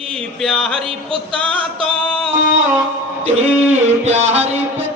प्यारी पुता तो प्यारी पुता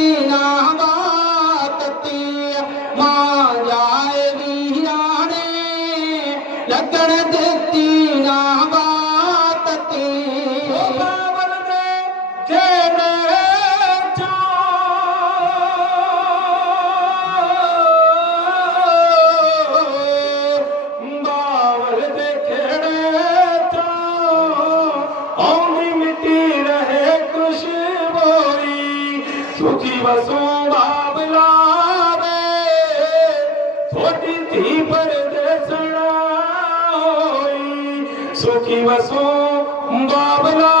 बाते य सुखी वसूं बाबला रे छ सुखी वसो बाबला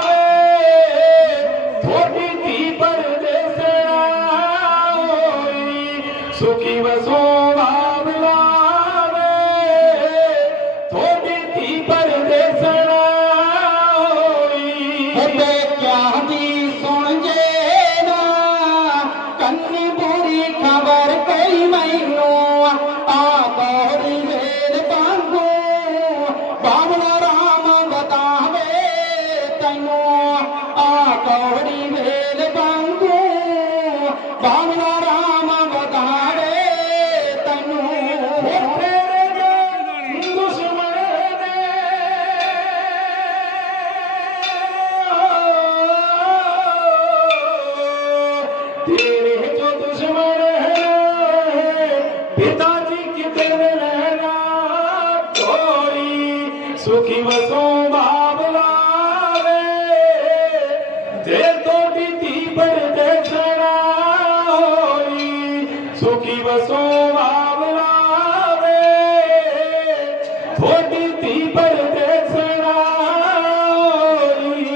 सो बाबल लाइ सर सुखी वसो बाब थोी पर ते सर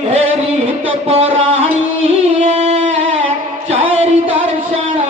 हैरी त पुराणी चारी दर्शाणा